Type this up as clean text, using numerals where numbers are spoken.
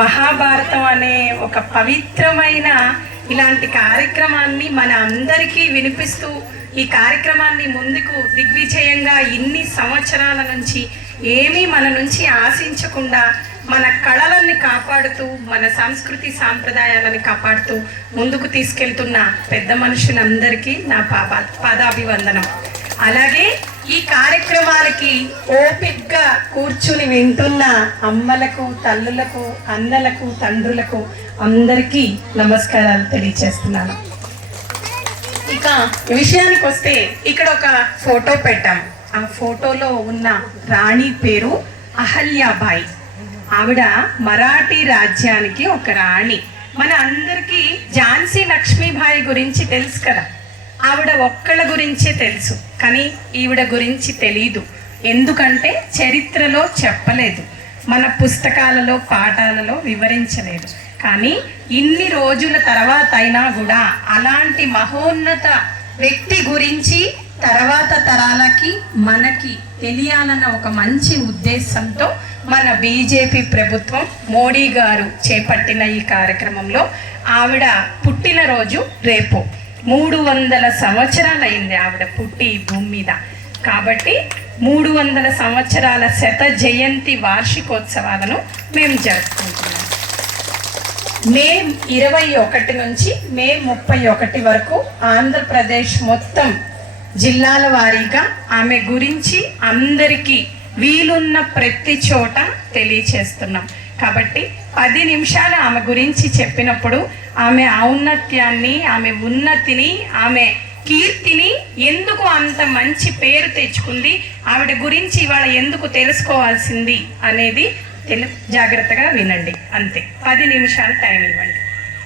మహాభారతం అనే ఒక పవిత్రమైన ఇలాంటి కార్యక్రమాన్ని మన అందరికీ వినిపిస్తూ ఈ కార్యక్రమాన్ని ముందుకు దిగ్విజయంగా ఇన్ని సంవత్సరాల నుంచి ఏమీ మన నుంచి ఆశించకుండా మన కళలని కాపాడుతూ మన సంస్కృతి సాంప్రదాయాలని కాపాడుతూ ముందుకు తీసుకెళ్తున్న పెద్ద మనుషులందరికీ నా పాదాభివందనం. అలాగే ఈ కార్యక్రమాలకి ఓపికగా కూర్చుని వింటున్న అమ్మలకు, తల్లులకు, అన్నలకు, తండ్రులకు అందరికీ నమస్కారాలు తెలియచేస్తున్నాను. ఇక విషయానికి వస్తే ఇక్కడ ఒక ఫోటో పెట్టాం. ఆ ఫోటోలో ఉన్న రాణి పేరు అహల్యాబాయి. ఆవిడ మరాఠీ రాజ్యానికి ఒక రాణి. మన అందరికీ ఝాన్సీ లక్ష్మీబాయి గురించి తెలుసు కదా. ఆవిడ ఒక్కళ్ళ గురించే తెలుసు, కానీ ఈవిడ గురించి తెలీదు. ఎందుకంటే చరిత్రలో చెప్పలేదు, మన పుస్తకాలలో పాఠాలలో వివరించలేదు. కానీ ఇన్ని రోజుల తర్వాత అయినా కూడా అలాంటి మహోన్నత వ్యక్తి గురించి తర్వాత తరాలకి మనకి తెలియాలన్న ఒక మంచి ఉద్దేశంతో మన బీజేపీ ప్రభుత్వం మోడీ గారు చేపట్టిన ఈ కార్యక్రమంలో ఆవిడ పుట్టినరోజు రేపు 300 సంవత్సరాలైంది ఆవిడ పుట్టి ఈ భూమి మీద. కాబట్టి 300 సంవత్సరాల శత జయంతి వార్షికోత్సవాలను మేము జరుపుకుంటున్నాం. మే 21 నుంచి మే 31 వరకు ఆంధ్రప్రదేశ్ మొత్తం జిల్లాల వారీగా ఆమె గురించి అందరికీ వీలున్న ప్రతి చోట తెలియచేస్తున్నాం. కాబట్టి 10 నిమిషాలు ఆమె గురించి చెప్పినప్పుడు ఆమె ఔన్నత్యాన్ని, ఆమె ఉన్నతిని, ఆమె కీర్తిని, ఎందుకు అంత మంచి పేరు తెచ్చుకుంది, ఆవిడ గురించి ఇవాళ ఎందుకు తెలుసుకోవాల్సింది అనేది జాగ్రత్తగా వినండి. అంతే, 10 నిమిషాలు టైం ఇవ్వండి.